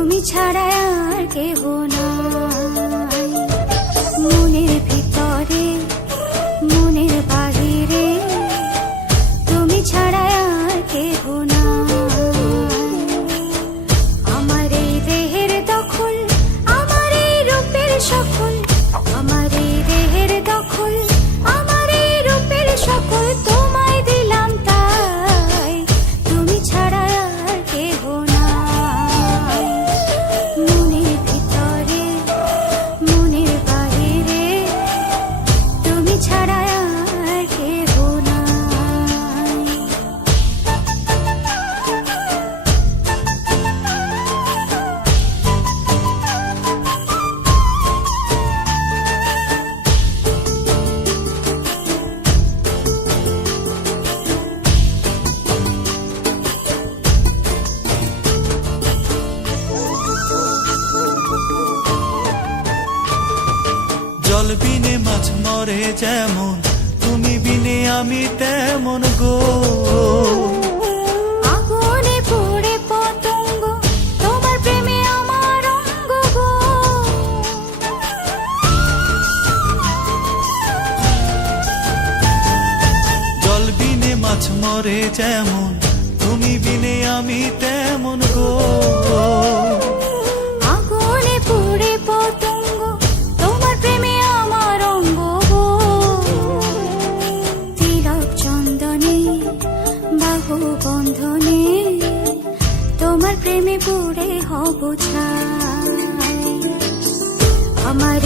তুমি ছাড়া আর কেহ না। জল বিনে মাছ মরে যেমন তুমি বিনে আমি তেমন গো। আগুনে পড়ে পতঙ্গ তোমার প্রেমে আমার অঙ্গ গো। জল বিনে মাছ মরে যেমন তুমি বিনে আমি তেমন গো। বন্ধনে তোমার প্রেমে পড়ে হব ছাই। আমার